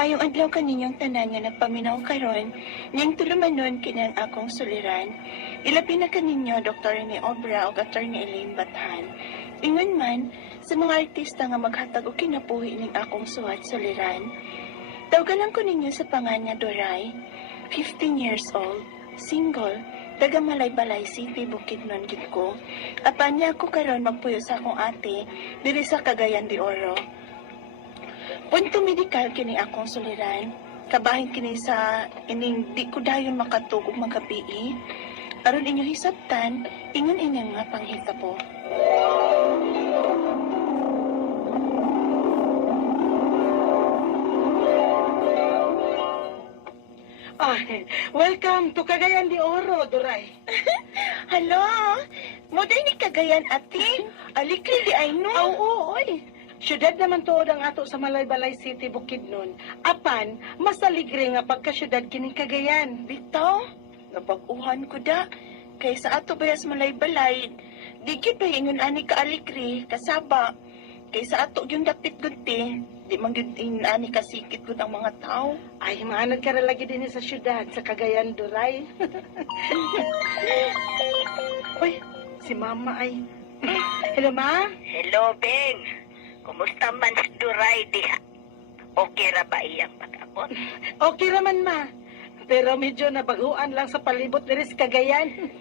Mayong adlaw kaninyong tanan nga nagpaminaw karon, niyang tulumanon kinang akong suliran. Ilabi na kaninyo Dr. Rene Obra o Dr. Elaine Bathan. Ingon man, sa mga artista nga maghatag o kinapuhi ning akong suwat suliran. Tawgalan ko ninyo sa pangan nga Doray, 15 years old, single, taga Malaybalay City, Bukidnon gid ko. Apan niya ako karon magpuyo sa akong ate diri sa Cagayan de Oro. Punto medikal kini akong suliran. Kabahin kini sa ining di ko dayon makatug og magabii. Aron inyo hisabtan, ingon inyong nga panghitabo. Welcome to Cagayan de Oro, Doray. Hello? Moday ni Cagayan ate? Alikri di ay no? Oo, oy. Syudad naman tuod ang ato sa Malaybalay City, Bukidnon. Apan, mas aligre nga pagkasyudad kining Cagayan. Bitaw, napag-uhan ko da. Kay sa ato bayas malay-balay, digit ba ingon ani ka alikri, kasaba. Kay sa ato yung dapit gunti, di man yun ani kasikit ko ng mga tao. Ay, maanad ka na lagi din sa syudad, sa Cagayan, Doray. Uy, si Mama ay... Hello, Ma? Hello, Ben. Kumusta man si Duray diha? Okay ra ba iyang pag-abot? Okay raman, Ma. Pero medyo nabaguan lang sa palibot diri sa Cagayan.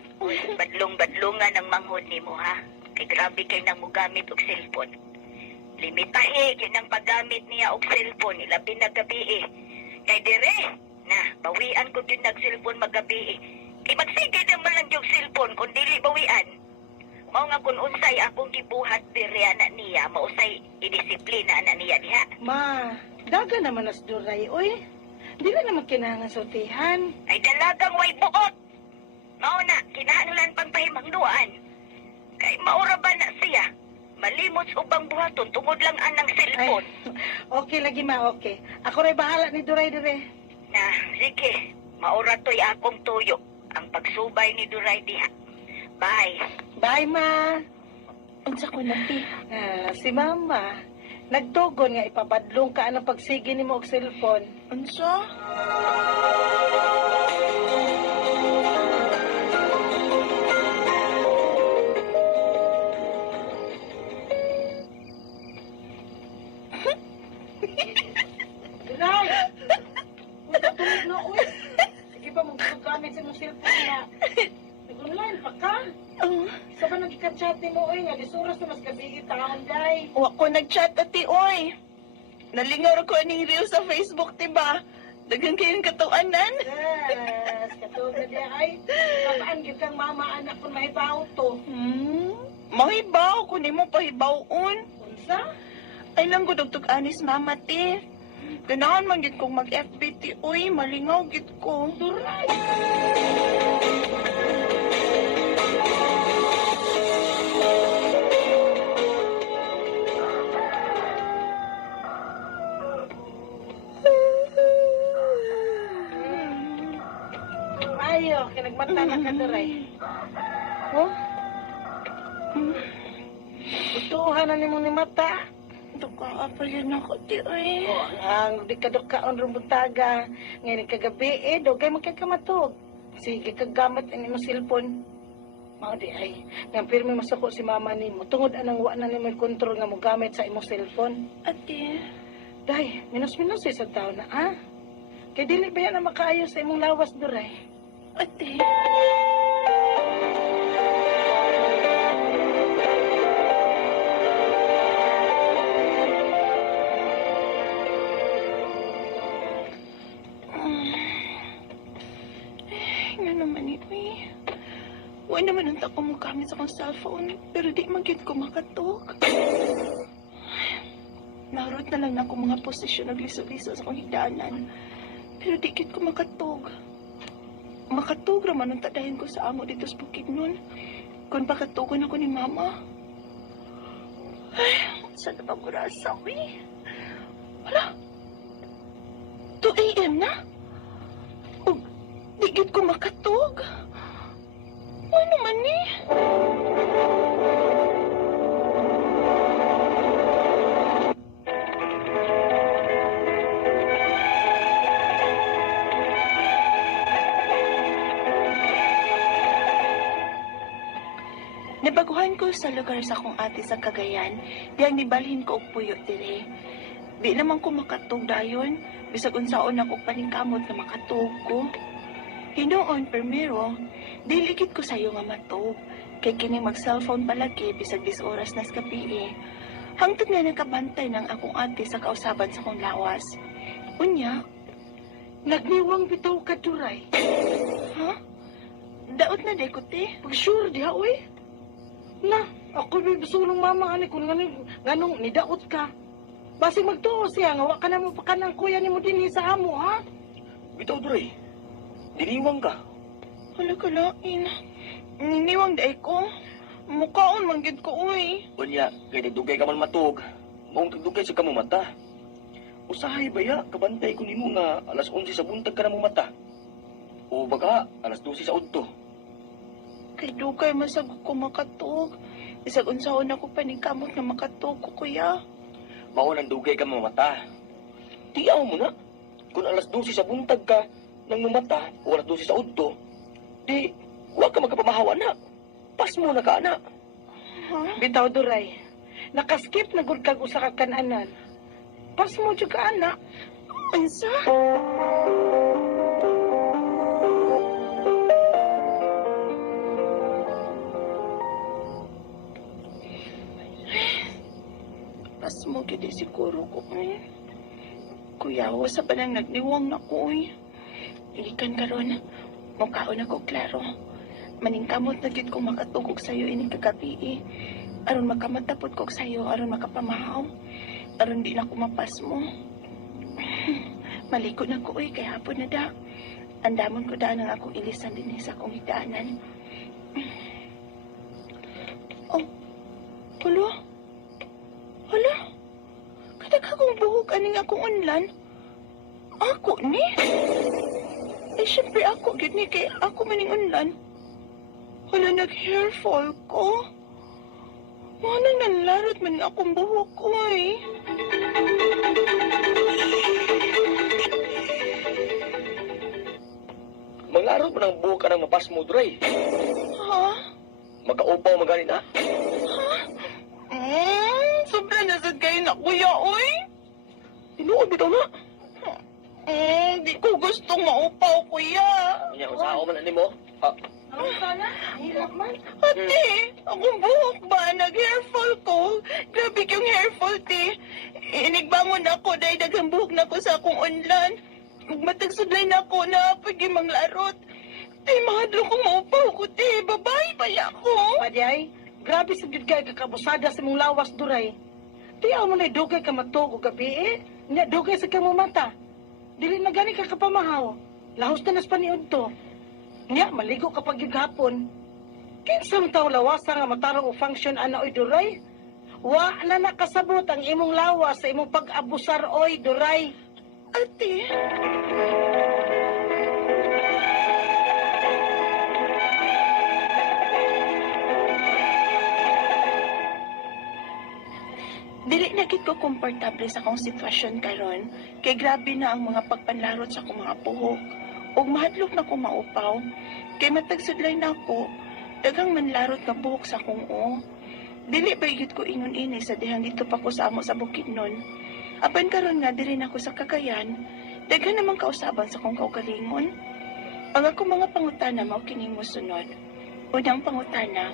Badlong-badlungan ang manghod ni mo, ha? Kay grabe kay nang mugamit og cellphone. Limitahe yun ang paggamit niya og cellphone, ilabi na gabi eh. Kay dire, na, bawian ko yun nag-cellphone magabi eh. Kay magsigay naman lang yung cellphone kung dili bawian. Mao nga kung unsay akong gibuhat dire ana niya, mausay idisiplina ana niya diha. Ma, daga naman as Doray, oy. Di na naman kinahanglan sultihan. Ay dalagang way buot. Mao na, kinahanglan pang pahimangduan. Kay maura ba na siya? Malimot sa ubang buhaton tungod lang anang cellphone. Okay lagi, Ma, okay. Ako rin bahala ni Doray dire. Na, sige, maura to'y akong tuyo. Ang pagsubay ni Duray diha. Bye. Bye, Ma. Unsa ko na ti? Si Mama, nagtugon nga ipapadlong ka ang pagsigi ni mo og cellphone. Unsa? Doray! Magtulog na, uy. Sige pa, magtugamit sa mong cellphone na. Nag-online pa ka? Sa ba nagkikachat ni mo, uy, nga lisuras na mas gabi taon, day. Wa ko nag-chat ati oy. Nalingaw ko aning reel sa Facebook, tiba? Dagan kayong katuanan. Yes, katulad na di ay. Kapaan gyud kang mama anak kung mahibaw to. Mahibaw ko nimo pahibawon. Unsa? Ay lang gud og anis mama ti. Ganahan man gid kong mag-FB ti uy, malingaw gid ko. Duray. Ayo, kinagmata na ka, Duray. Oh? Utuhan na ni mo ni mata. Duka pa yun ako ti uy. Oh, ang di ka dukaon rumbutaga. Ngayon kagabi, dogay magkakamatog. Sige, kagamat ang mo cellphone. Mao di ay. Nga pirmi masuko si mama ni mo. Tungod anang wa na ni mo kontrol nga mo gamit sa imong cellphone. Ate, Day, minus-minus sa taon na, ah? Kaya dili ba yan na makaayo sa imong lawas, Duray? ate. Nga naman ni uy. Huwag naman ang tako mo gamit sa kong cellphone, pero di magit ko makatog. Narot na lang na ako mga posisyon nagliso-liso sa kong higdanan, pero di kit ko makatog. Makatog raman ang tadahin ko sa amo dito sa Bukidnon. Kung pakatugon ako ni Mama. Ay, saan na ba ko nasa, uy? Wala. 2 a.m. na? O, di gid ko makatog. Ano man ni? Nabaguhan ko sa lugar sa akong ate sa Cagayan, diyang nibalhin ko og puyo dire. Di naman ko makatug dayon, bisag unsaon ako paningkamot na makatug ko. Hinoon, permero, diligid ko sayo nga matug. Kay kini mag-cellphone palagi, bisag 10 oras na sa gabi. Hangtod nga nakabantay ng akong ate sa kausaban sa kong lawas. Unya, Nagniwang bitaw ka, Duray. ha? Daot na day ko, te. Pag sure diha, uy. Na, ako may gusto ng mama, ani, kung ganong nidaot ka. Basi magtuo siya, nga wa ka na mo pa ka ng kuya ni mo din sa amo, ha? Bitaw, Duray. Diniwang ka. Hala ka lain. Niniwang day ko. Mukhaon manggid ko, uy. Unya, kay nagdugay ka man matug. Maong tagdugay sa kamo mata. Usahay ba ya, kabantay ko nimo nga alas 11 sa buntag ka na mo mata. O baga, alas 12 sa udto. Kay dugay masag ko makatug. Bisag unsaon ako paningkamot na makatug ko, kuya. Mao nang dugay ka mo mata. Tiyaw mo na. Kung alas 12 sa buntag ka nang mumata o alas 12 sa udto, di, huwag ka magkapamahawa na. Pas mo na ka, na. Ha? Bitaw, Duray. Nakaskip na gud kag usa ka kananan. Pas mo jud ka, anak. Unsa? Pas mo gid siguro ko, uy. Kuya, wasa pa nang nagniwang na ko, uy. Ilikan karon, mukhaon ako klaro. Maningkamot na gid ko makatugog sa'yo ini kagabi, eh. Aron makamatapot ko sa'yo, aron makapamahaw. Aron di na ko mapas mo. Maliko na ko, uy, kay hapon na da. Andamon ko da nang akong ilisan din sa akong higdaanan. Oh, hulo? Hala? Kadag akong buhok aning akong unlan? Ako ni? Eh, syempre ako, gid ni kay ako maning unlan. Hala, nag-hair fall ko. Manang nanlarot man akong buhok ko, eh. Manglaro mo ng buhok ka ng mapas mo, Duray. Ha? Magkaupaw magani na. Sobra na sad kayo na, kuya, oy. Tinuod bitaw na. Di ko gustong maupaw, kuya. Unya, usahaw man ani mo. Ah, Ano sana? Hirap man. Ate, akong buhok ba? Nag-hairfall ko. Grabe yung hairfall, te. Inigbangon ako dahil daghang buhok na ko sa akong unlan. Magmatagsudlay na ako na pagi manglarot. Te, mahadlo kong maupaw ko, te. Babae pa ako. Padyay, grabe sa gid kay kakabusada sa mong lawas, Duray. Tiyaw mo na dugay ka matog o gabi, eh. Nya dugay sa kamo mata. Dili na gani ka kapamahaw. Lahos na nas paniud to. Nya, maligo kapag yung hapon. Kinsang taong lawasa nga matarong o function ana oy, Duray? Wa na nakasabot ang imong lawas sa imong pag-abusar oy, Duray. Ate. Dili na gid ko komportable sa akong sitwasyon karon, kay grabe na ang mga pagpanlarot sa akong mga buhok. Ug mahadlok na ko maupaw, kay matagsudlay na ako, daghang manlarot nga buhok sa akong o. Dili ba gyud ko ingon ini sa dihang dito pa ko sa amo sa Bukidnon. Apan karon nga diri na ako sa Cagayan, daghan namang kausaban sa akong kaugalingon. Ang akong mga pangutana mao kining mosunod. Unang pangutana,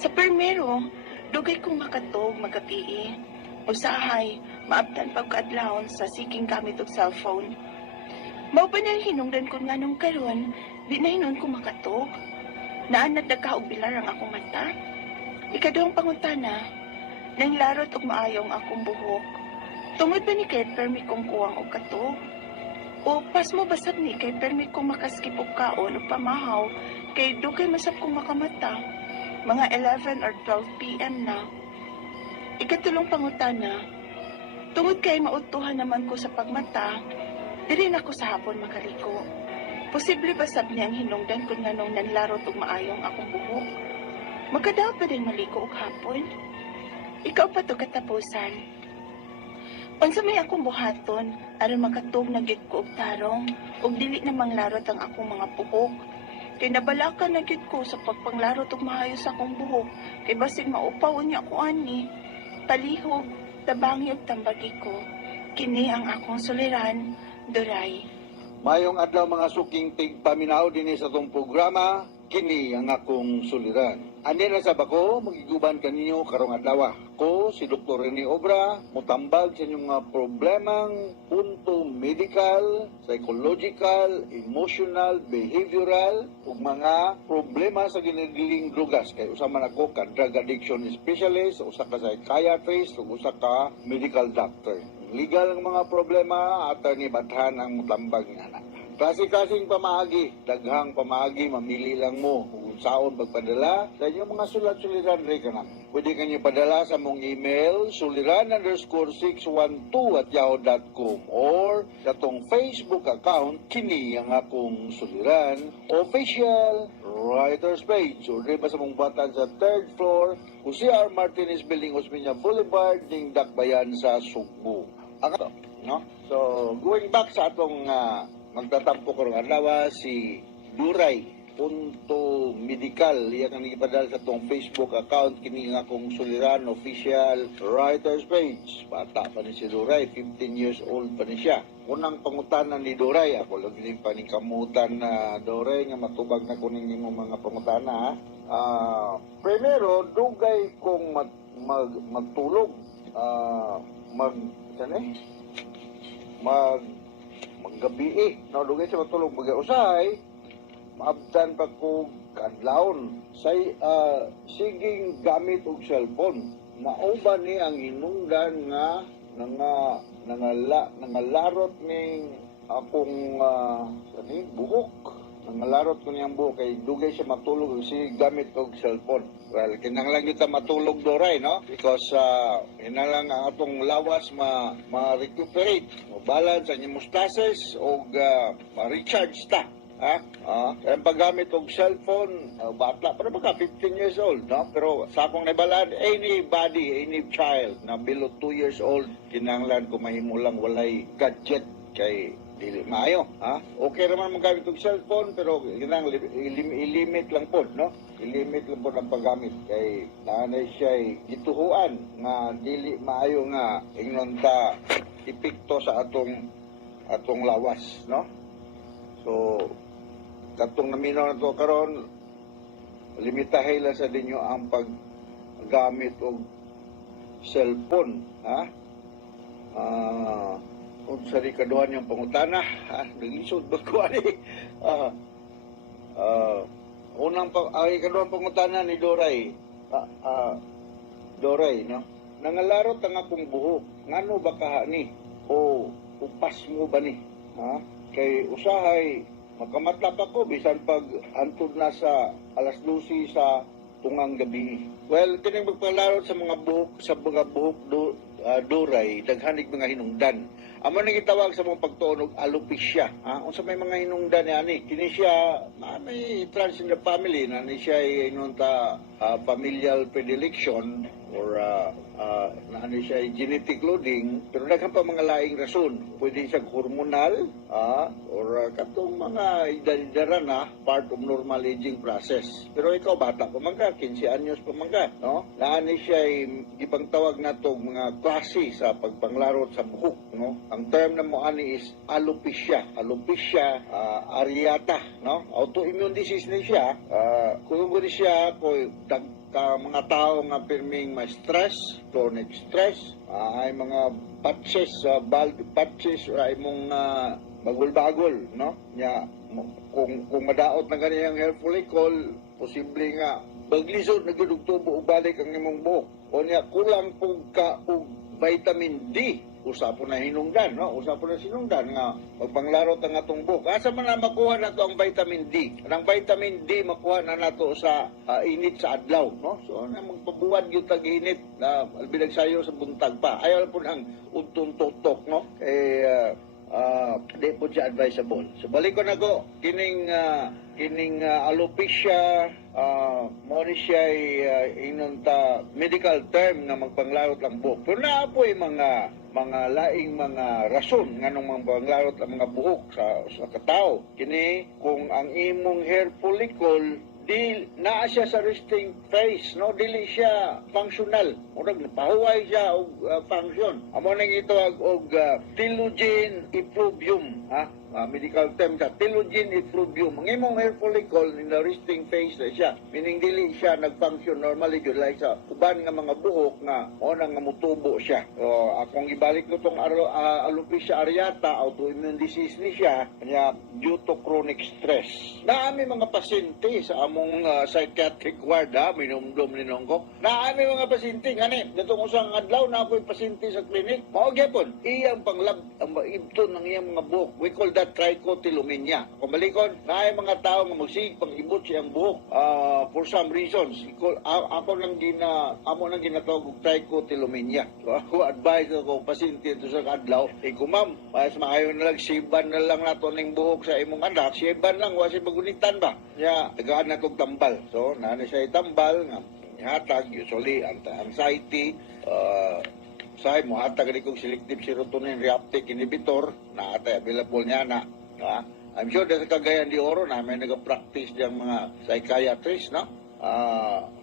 sa permero, dugay kong makatog magabi. Usahay, maabtan pagkaadlawon sa seeking gamit og cellphone. Mao ba nang hinungdan ko nga nung karon, di na hinon ko makatog. Naanad nagkaog bilar ang akong mata. Ikaduhang pangutana, nang larot og maayong akong buhok. Tungod ba ni kay permi kong kuwang og katog? O pas mo basab ni kay permi kong makaskip og kaon o pamahaw kay dugay masab kong makamata. Mga 11 or 12 p.m. na. Ikatulong pangutana, tungod kay mautuhan naman ko sa pagmata, dili na ko sa hapon makaliko. Posible ba sab niyang hinungdan kung nga nung nanlarot og maayong akong buhok? Magkadaw pa din maliko og hapon? Ikaw pa to katapusan. Unsa may akong buhaton, aron makatug na gid ko og tarong, ug dili na manglarot ang akong mga buhok. Kinabalaka na gid ko sa pagpanglaro ug maayo sa akong buhok. Kay basig maupaw niya ko ani. Palihog, tabangi ug tambagi ko. Kini ang akong suliran, Duray. Mayong adlaw mga suking tigpaminaw din sa itong programa, kini ang akong suliran. Andi na sa bako, magiguban kaninyo karong adlaw. Ko, si Dr. Rene Obra, mutambag sa inyong mga problemang punto medical, psychological, emotional, behavioral, ug mga problema sa ginadiling drugas. Kaya usa man ako ka drug addiction specialist, usa ka psychiatrist, ug usa ka medical doctor. Legal ang mga problema at ni bathan ang mutambag nga na. Klase-klaseng pamaagi, daghang pamaagi, mamili lang mo kung saan magpadala sa inyong mga sulat-suliran rin ka na. Pwede kanyo padala sa mong email, suliran_612@yahoo.com or sa tong Facebook account, kini ang akong suliran, official writer's page. O rin ba sa mong batan sa 3rd floor, CR Martinez Building, Osmeña Boulevard, ning Dakbayan sa Sugbo. No? So, going back sa atong magtatampo ko ng adlaw, si Duray punto medical yan ang ipadala sa tong Facebook account kini nga akong suliran official writer's page. Bata pa ni si Duray, 15 years old pa ni siya. Unang pangutanan ni Duray, ako lang din pa ni kamutan na Duray nga matubag na kunin mo mga pangutana. Primero, dugay kong magtulog, maggabi no, dugay sa matulog mag-usay, maabdan pa ko kadlawon say siging gamit og cellphone. Mauban ni ang hinungdan nga nangalarot ning akong buhok. Nangalarot ko niyang buhok kay dugay siya matulog si gamit og cellphone. Well, kinahanglan kita matulog Doray, no? Because lang ang atong lawas ma-recuperate, ma-balance ang hemostasis o ma-recharge ta. Ang paggamit og cellphone, bata pa naman ka, 15 years old, no? Pero sa akong nabalaan, anybody, any child na below 2 years old, kinahanglan ko mahimulang walay gadget kay dili maayo, Okay naman magamit og cellphone pero kinahanglan i-limit lang pod, no? I-limit lang pod ang paggamit kay nanay siya gituhuan nga dili maayo nga ingnon ta epekto sa atong lawas, no? So katong naminaw na to karon, limitahay lang sa dinyo ang paggamit og cellphone, kung sa rikaduhan yung pangutana, nag-isod ba ko ikaduhan pangutana ni Doray, Doray, no? Nangalarot ang akong buhok, ngano ba kaha ni? O upas mo ba ni? Kay usahay, makamatlap ako, bisan pag antod na sa alas 12 sa tungang gabi. Well, kining magpalarot sa mga buhok, Doray, daghanig mga hinungdan. Amo nang gitawag sa mga pagtuon og alopecia. Unsa may mga hinungdan ni ani? Kini siya may trans in the family na ni siya inunta familial predilection or na siya genetic loading, pero daghan pa mga laing rason. Pwede siya hormonal or katong mga idaridaran part of normal aging process. Pero ikaw bata pa man ka, 15 anyos pa man ka, no? Naani siya gipang tawag nato mga klase sa pagpanglarot sa buhok, no? Ang term na mo ani is alopecia areata, no? Autoimmune disease ni siya. Kung siya mga tao nga pirming may stress, chronic stress, ay mga patches, bald patches, ay mong bagol-bagol, no? Kung madaot na ganyan hair follicle, posible nga baglisod na gidugtubo o balik ang imong buhok. O niya, kulang ka og vitamin D. Usapon na hinungdan, no? Usapon na sinungdan nga magpanglarot ang atong buhok. Asa man na makuha na to ang vitamin D? Ang vitamin D makuha na nato sa init sa adlaw, no? So na magpabuwad gyud tag init na binagsayo sa buntag pa. Ayaw po ang untong tutok, no? di po siya advisable. So balik ko na ko kining alopecia mo ni siya inunta medical term nga magpanglarot lang buhok. Pero naa po mga laing mga rason nga nung magpanglarot ang mga buhok sa katao. Kini kung ang imong hair follicle di naa siya sa resting phase, no, dili siya functional, murag napahuway siya og function. Amo nang ito og telogen effluvium, ha, medical term ka, telogen effluvium. Ang imong hair follicle in the resting phase na siya, meaning dili siya nag-function normally jud like sa uban nga mga buhok nga mo nang mutubo siya. So akong ibalik ko tong alopecia areata, autoimmune disease ni siya kanya due to chronic stress. Naami mga pasyente sa among psychiatric ward, ha, minumdum ni nongko. Naami mga pasyente ngani datong usang adlaw na ako'y pasyente sa klinik. Mao gyapon iyang panglab ang maibton ng iyang mga buhok. We call that trichotillomania. Kung balikon, naay mga tao nga magsig pang-ibot siyang buhok for some reasons. Amo nang ginatawag og trichotillomania. So ako advise ako pasyente ito sa adlaw, kung ma'am, mas maayo na lang siban na lang nato ning buhok sa imong anak, siban lang wa siya magunitan ba. Ya, tagaan na tong tambal. So nani siya itambal nga hatag usually anti-anxiety, say mo hatag ni kong selective serotonin reuptake inhibitor na atay available niya na. I'm sure sa Cagayan de Oro na may nag-practice diyang mga psychiatrist, no?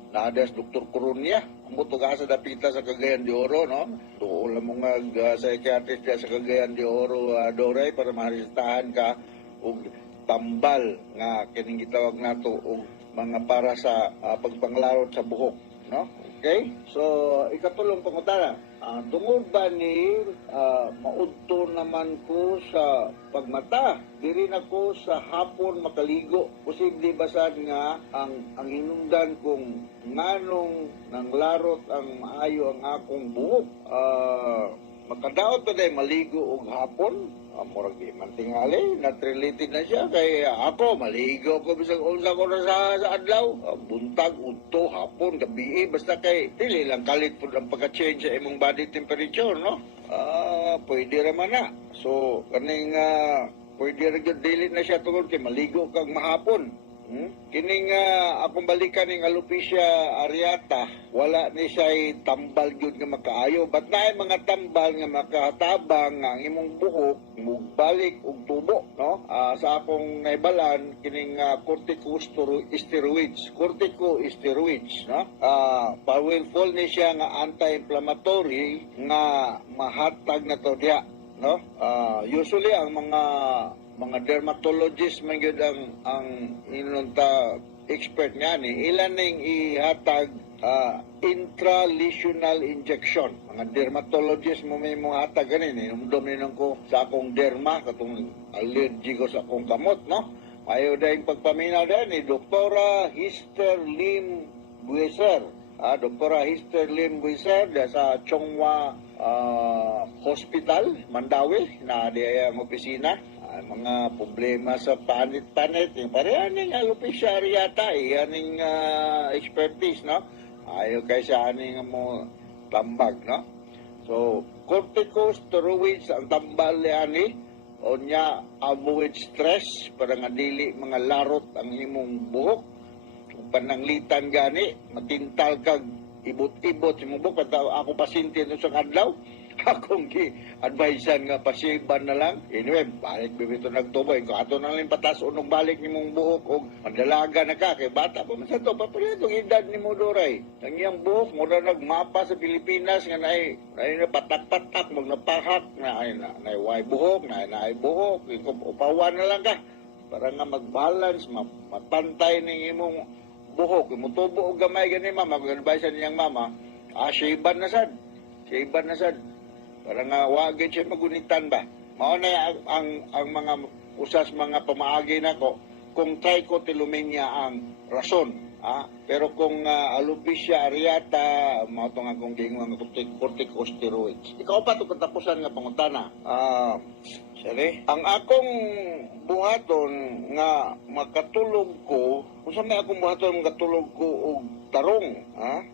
Naadas Dr. Corunia, ang butuga sa dapita sa Cagayan de Oro, no? Doon lang mga psychiatrist sa Cagayan de Oro, Doray, para marisitahan ka og tambal nga kining gitawag nato og mga para sa pagpanglarot sa buhok, no? Okay? So, ikatulong pangutana. Tungod ba ni maudto naman ko sa pagmata? Diri na ko sa hapon makaligo. Posible ba sad nga ang hinungdan kung nganong nanglarot ang maayo ang akong buhok? Makadaot pa day maligo og hapon? Murag di man tingali, not related na siya. Kay ako, maligo ko bisag unsa ko na sa adlaw. Buntag, udto, hapon, gabi, basta kay dili lang kalit po ang pagka-change sa imong body temperature, no? Pwede raman na. So, kaning pwede rin dili na siya tungod kay maligo kag mahapon. Kining akong balikan ng alopecia areata, wala ni siya tambal gyud nga makaayo. But naay mga tambal nga makatabang nga ang imong buhok mugbalik og tubo, no? Sa akong naibalan kining corticosteroids, no? Powerful ni siya nga anti-inflammatory nga mahatag na to diha, no? Usually ang mga dermatologist man gyud ang inunta expert nga ni ilan ning ihatag intralesional injection. Mga dermatologist mo may mga hatag ganin, inumdom ninong ko sa akong derma katong allergy ko sa akong kamot, no? Ayaw dahil pagpaminaw dahil ni Dr. Hister Lim Bueser. Dr. Hister Lim Bueser sa Chonghua Hospital, Mandawi, na di ang opisina. Mga problema sa panit-panit, yung parehaning alopecia areata, yaning expertise, no? Ayaw kay sa aning mo tambag, no? So, corticosteroids ang tambal ni o niya avoid stress para nga dili mga larot ang imong buhok. Kung pananglitan gani, matintal kag ibot-ibot sa imong buhok. Ako pasyente no sa adlaw, akong gi-advisean nga pasiban na lang. Anyway, balik bibito nagtuboy. Kung ato na lang patas unong balik ni mong buhok o mandalaga na ka. Kaya bata pa man sa to. Papalit itong edad ni mo, Doray. Ang iyang buhok, mura nagmapa sa Pilipinas nga na patak-patak, magnapahak, na way buhok, na buhok. Upawan na lang ka. Para nga mag-balance, mapantay ng imong buhok. Mutubo o gamay gani mama. Kung advisean niyang mama, shaban na sad. Shaban na sad. Para nga wagin siya magunitan ba. Mao na ang mga usas mga pamaagi nako kung trichotillomania ang rason. Pero kung alopecia areata, mao to nga kung gingon nga corticosteroids. Ikaw pa to katapusan nga pangutana. Sorry. Ang akong buhaton nga makatulog ko, kung may akong buhaton makatulog ko og tarong,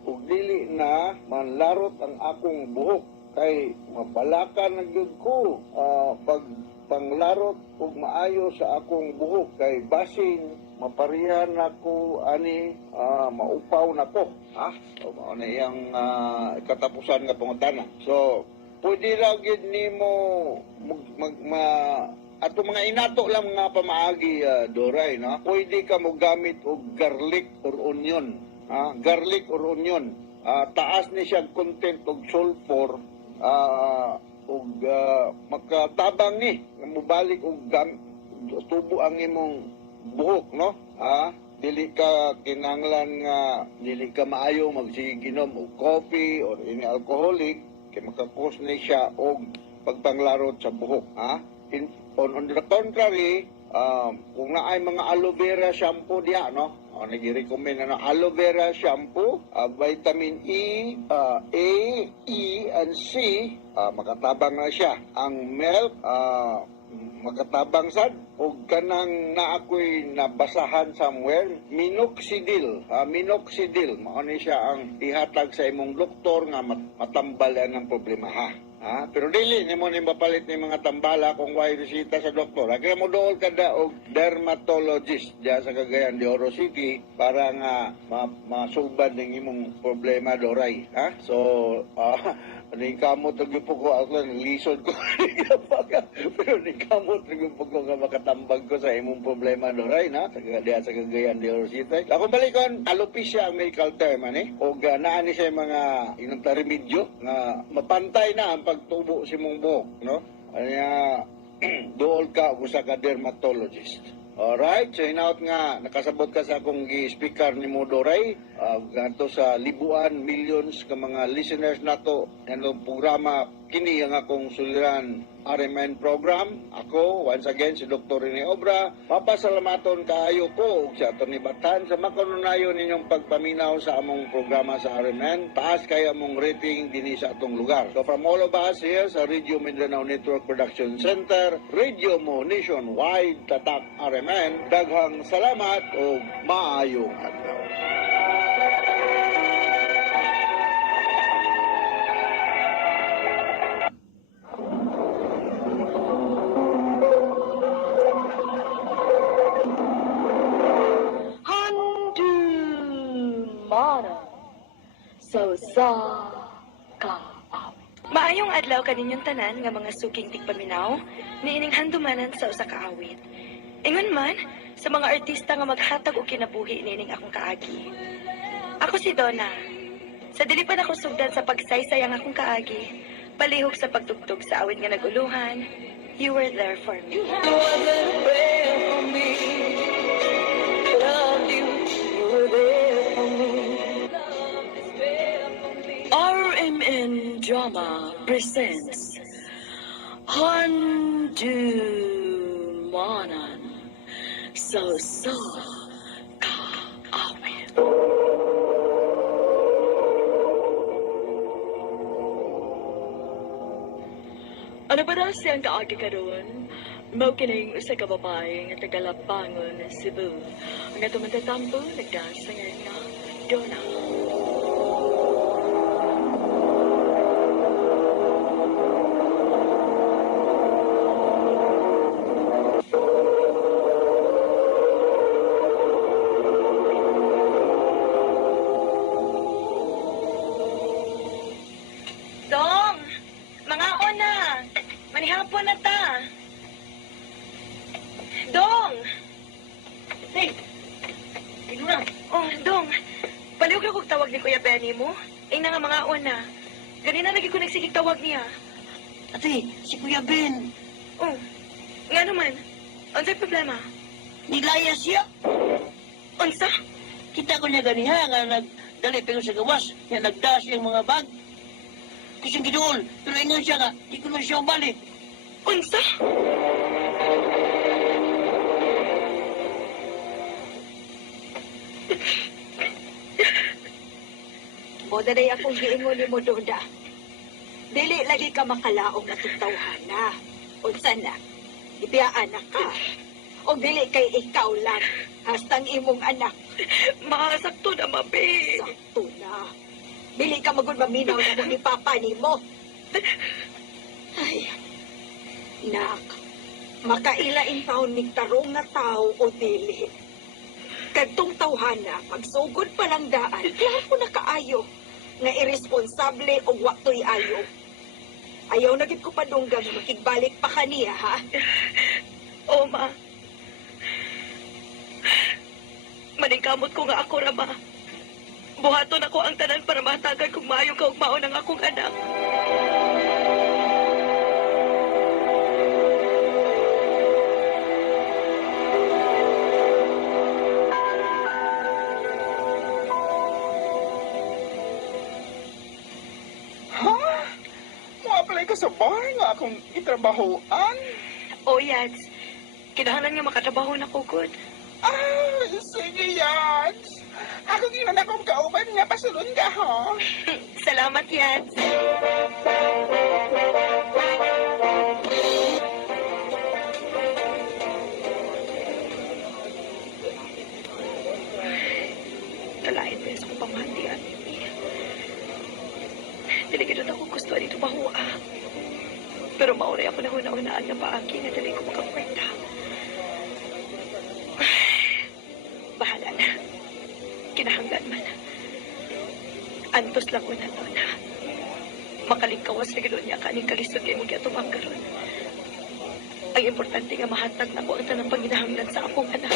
ug dili na manlarot ang akong buhok. Kay mabalakan na gyud ko pag panglarot ug maayo sa akong buhok kay basin maparihan ako ani maupaw na ko. Ha? O mao na iyang katapusan nga pangutana. So, pwede ra gid nimo ato mga inato lang nga pamaagi Doray, no? Pwede ka mo gamit og garlic or onion. Garlic or onion. Taas ni siya content og sulfur og makatabang ni mubalik og tubo ang imong buhok, no? Dili ka kinanglan nga dili ka maayo magsiginom og coffee or any alcoholic kay makakos ni siya og pagpanglarot sa buhok. On the contrary, kung naay mga aloe vera shampoo diha, no? Nag-recommend na aloe vera shampoo, vitamin E, A, E, and C, makatabang na siya. Ang milk, makatabang sad, o kanang na ako'y nabasahan somewhere, minoxidil. Minoxidil, mauni siya ang ihatag sa imong doktor nga matambal yan ang problema, ha? Pero dili ni mo ni mapalit ni mga tambala kung way bisita sa doktor. Kaya mo dool kada og dermatologist diya sa Cagayan de Oro City para nga masubad ning imong problema Doray. So ni kamot og po ko atlan lisod ko pero ni kamot og po ko nga makatambag ko sa imong problema Doray na diya sa Cagayan de Oro City. Ako balikon alopecia ang medical term ani og naa ni siya mga inong remedyo nga mapantay na ang pagtubo si mong buhok, no? Kaya, dool ka usa ka dermatologist. Alright, so hinaut nga, nakasabot ka sa akong gi-speaker ni mo Doray, ganito sa libuan, millions ka mga listeners nato, yan ang programa, kini ang akong suliran RMN program. Ako, once again, si Dr. Rene Obra, papasalamaton kaayo ko sa Atty. Batan sa makanunayon ninyong pagpaminaw sa among programa sa RMN. Taas kaya among rating din sa atong lugar. So from all of us here sa Radio Mindanao Network Production Center, Radio mo nationwide, tatak RMN, daghang salamat o maayong adlaw. Maayong adlaw kaninyong tanan nga mga suking tigpaminaw, niining handumanan sa usa ka awit. Ingon man, sa mga artista nga maghatag og kinabuhi niining akong kaagi. Ako si Donna. Sa dili pa ako sugdan sa pagsaysay ang akong kaagi, palihog sa pagtugtog sa awit nga naguluhan, You Were There For Me. RMN Drama presents Handumanan So Ka Awit. Ano ba daw siyang kaagi karon? Mao kining usa ka babae nga taga-Lapangon, Cebu. Ang atong matatampo nagdasangan nga Donna. Dong! Mga ona! Manihapon na ta! Dong! Hey! Pinura! Oh, Dong! Palihog lang kong tawag ni Kuya Benny mo. Ay na nga mga ona. Ganina lagi ko nagsigig tawag niya. Ate, si Kuya Ben, Oh, nga naman. Unsay problema? nilaya siya. Unsa? Kita ko niya ganiha nga nagdali pero sa gawas, nga nagdas yung mga bag. Kusang gidool, pero ingon siya nga, di ko na siya balik. Unsa? O daday akong giingon ni mo Donda. Dili lagi ka makalaong natutawhana. Unsa na? Ibiyaan na ka. O dili kay ikaw lang. Hastang imong anak. Makasakto na, mabe. Sakto na. Dili ka magud maminaw na mo ni Papa ni mo. Ay, nak. makailain taon ning tarong nga tao o dili. Kadtong tawhana, pagsugod pa lang daan, klaro na kaayo nga irresponsable o watoy ayo. Ayaw na gid ko padunggan nga makigbalik pa kaniya, ha? O, ma. Maningkamot ko nga ako, Rama. Buhaton ako ang tanan para matagan kung maayong kaugmaon ang akong anak. Ha? Mo-apply ka sa bar nga akong itrabahoan? O, Yads. Kinahanglan nga makatrabaho na ko, good. Ah, sige yan. Ako ginan akong kauban nga pasulon ka, ha? Salamat, Yads. Kalain mo sa kong pamahatian. Diligid ako gusto dito bahua. Pero mauray ako na huna-unaan nga paagi nga dali ko makakwarta. Bahala na. Kinahanglan man. Antos lang una to na. Makalingkawas na gano'n niya kaning kalisod kayo mong gatubang karon. Ang importante nga mahatag na ko ang tanang panginahanglan sa akong anak.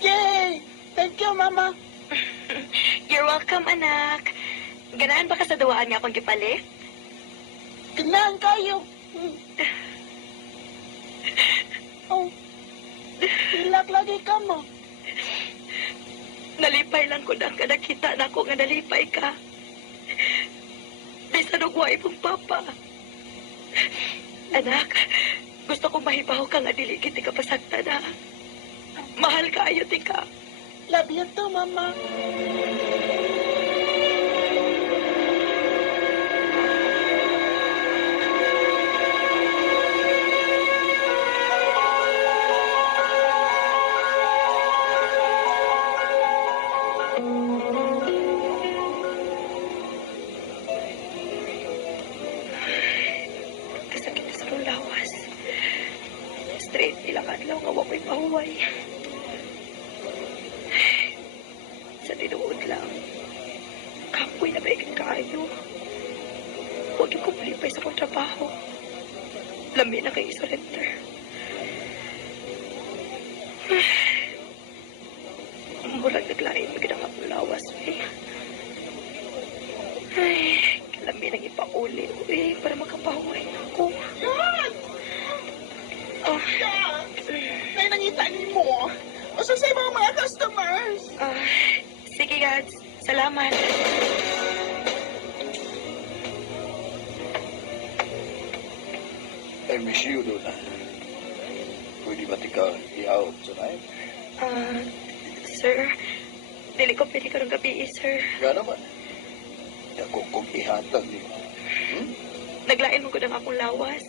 Yay! Thank you, Mama. You're welcome, anak. Ganaan ba ka sa duwaan nga akong gipali? Ganahan kayo. Oh, hilak lagi ka mo. Nalipay lang ko na ang nakita na ako nga nalipay ka. Di sa nugway pong papa. Anak, gusto kong mahibaw ka nga dili kiti ka pasagta na. Mahal ka ayo ti ka. Love you too, Mama. Kasakit sa kong lawas. Straight ilang adlaw nga wako'y pahuway. Sa tinuod lang, kapoy na baigin kaayo. Huwag yung kumulipay sa kong trabaho. Lami na kayo surrender. Murag naglain magandang akong lawas, eh. Ay, lami nang ipauli, eh, para makapahuway ako. Yan! Oh, Yan! May nangitan mo. O sa mga customers. sige, Gads. Salamat. I miss you, Luna. Pwede ba tika i-out tonight? Sir, dili ko pwede karong gabi, sir. Nga naman. Ako kong ihatag niyo. Naglain mo ko ng akong lawas.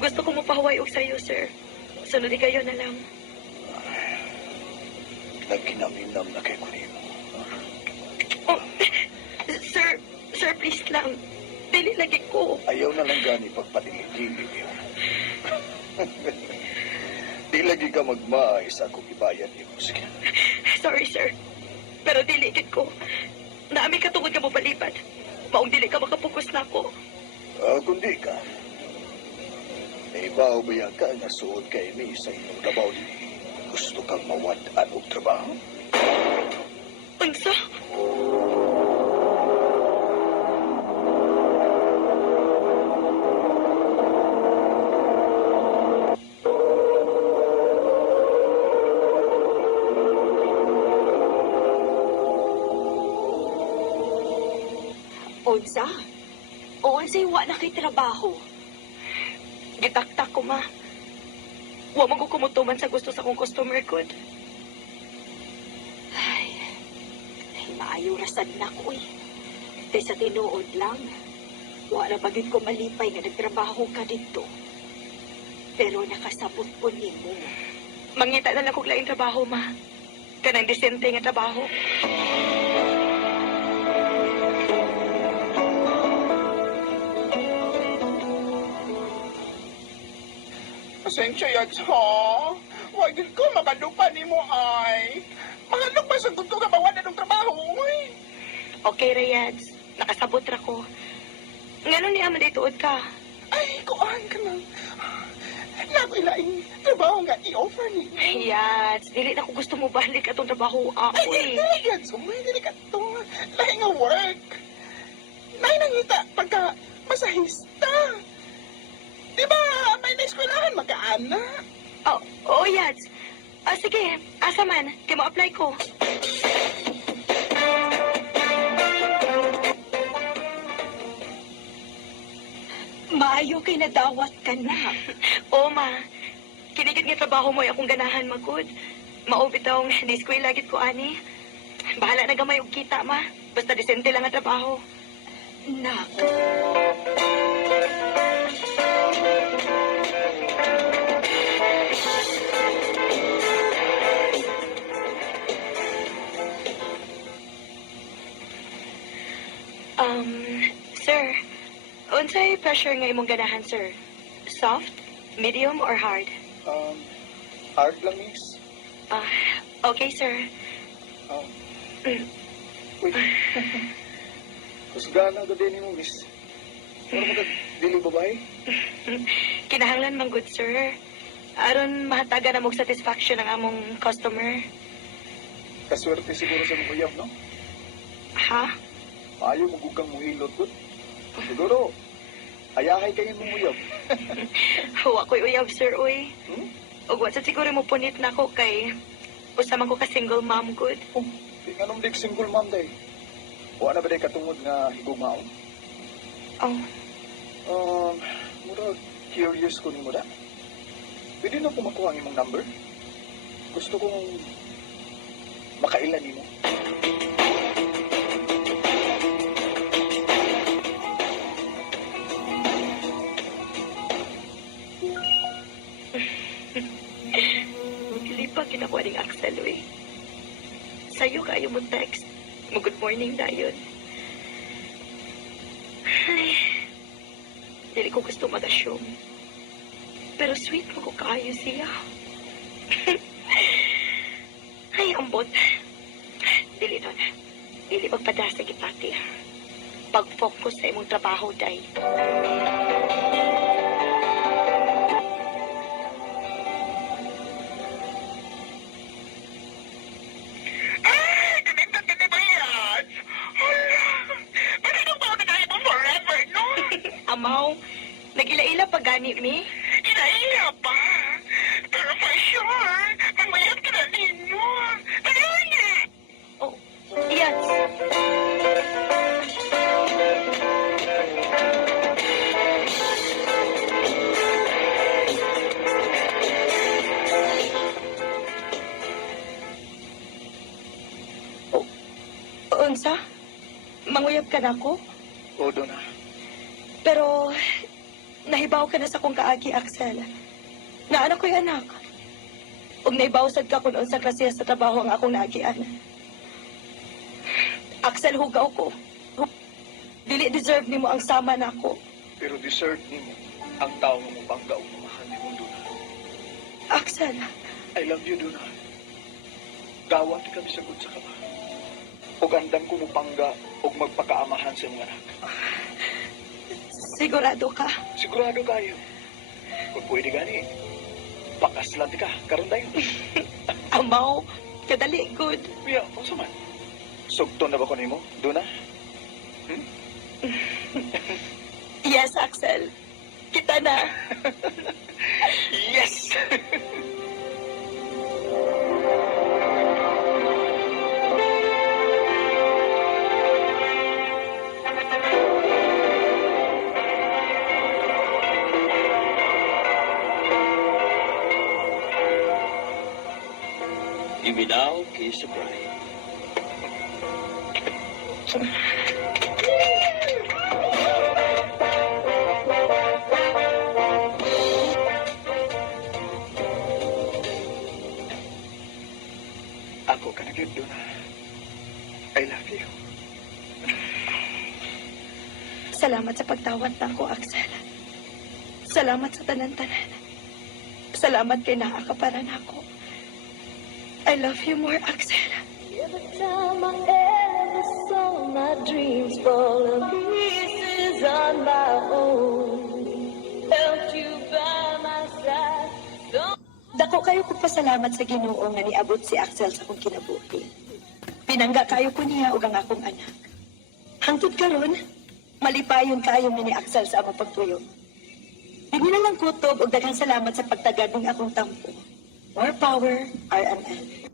Gusto ko mapahuway og sa'yo, sir. Sunod kayo na lang. Nagkinaminam na kay Kunimo. Oh, sir, please lang. Dili lagi ko. Ayaw na lang gani pagpatilig-tilig yun. Di lagi ka magmaay sa akong ibayan niyo. Sige. Sorry, sir. Pero dili gid ko. Naami ka tungod ka mo palipad. Maong dili ka makapokus na ako. Kundi ka. Naibaw ba ka nga suod kay mi sa inyong trabaho din? Gusto kang mawadaan og trabaho? Unsa? Unsa? O unsay wa na kay trabaho? Gitaktak ko, ma. Wa mo ko kumutuman sa gusto sa kong customer good. Ay, maayo rasad na ko eh. Kay sa tinuod lang, wala pagid ko malipay nga nagtrabaho ka dito. Pero nakasabot po nimo. Mangita na lang kog laing trabaho, ma. Kanang disente nga trabaho. Pasensya yan, ha? Huwag ko makadupa ni mo, ay. Mahalok ba sa gusto ka bawa na ng trabaho, ay? Okay, Reyes. Nakasabot ra ko. Ngano ni Amanda ituod ka? Ay, kuhaan ka na. Nakilaing trabaho nga i-offer ni. Yes, dili na ko gusto mo balik atong trabaho ako Ay, eh. yan, sumay, dili ka to. Lahi nga work. Nay nangita pagka masahista. Di ba, may na-eskwelahan magkaana? Oh, yes. Sige, asa man, kaya mo-apply ko. Maayo kay nadawat ka na. Oo, ma. Kinigit nga trabaho mo akong ganahan magud. Maubit daw ni school lagit ko ani. Bahala na gamay og kita, ma. Basta disente lang ang trabaho. Nak, Sir, unsay pressure nga imong ganahan, sir? Soft, medium, or hard? Hard lang, miss. Okay, sir. Wait. Kusgana ka din mo, miss. Ano mo ka, dili babae? Kinahanglan man good, sir. Aron mahatagan na mong satisfaction ang among customer. Kaswerte siguro sa mga uyab, no? Ha? Maayo mo gugang muhilot, good. Siguro, ayahay kayo mong uyab. Huwa ko'y uyab, sir, uy. Hmm? Ug wa sa siguro mo punit na ko kay usama ko ka single mom good. Oh, di nga nung dik single mom day. Wala na ba day katungod nga higumaon? Oh, Mura, curious ko ni mo da. Pwede na po makuha ang imong number? Gusto kong makailan ni mo. dili pa kinakuha ning Axel, uy. Sa'yo kayo mo text. Mo good morning dayon. Ay, dili ko gusto mag-assume. Pero sweet mo ko kayo siya. Ay, ambot. Dili nun. Dili magpadasa kitati. Pag-focus sa imong trabaho, day. Ay, ganito ka na ba yan? Hala, bakit ba na tayo mo forever, no? Amaw, nagila-ila pa gani mi. Inaiya pa. Pero for sure, mamayat ka na ninyo. Ano nga? Oh, yes. Oh, unsa? Manguyab ka na ko? O, doon na. Pero, nahibaw ka na sa kong kaagi, Axel. Na anak ko'y anak. Ug naibawsad ka kung unsa klase sa trabaho ang akong naagian. Axel, hugaw ko. Dili deserve nimo ang sama nako. Pero deserve ni mo ang tao nga mo bangga o mamahal ni mo, Duna. Axel, I love you, Duna. Gawat kami sagot sa kama. Og andam ko mo pangga og magpakaamahan sa mga anak. sigurado ka. Sigurado kayo. Kung pwede gani, pakaslan ka, karon tayo. Amaw, kadali, good. Kuya, kung man. Sugton na ba ko nimo, Duna? Yes, Axel. Kita na. Yes! Give me now, kiss the bride. Ako ka na gyud, Duna. I love you. Salamat sa pagtawad na ko, Axel. Salamat sa tanan-tanan. Salamat kay naa ka para nako. I love you more, Axel. Every time I ever saw my dreams fall to pieces on my own, felt you by my side. Dako kayo ko pasalamat sa Ginoo nga niabot si Axel sa akong kinabuhi. Pinangga kayo ko niya ug ang akong anak. Hangtod karon, malipayon kayo ni Axel sa among pagtuyo. Hindi na lang kutob ug daghang salamat sa pagtagad ng akong tampo. More power, RMN.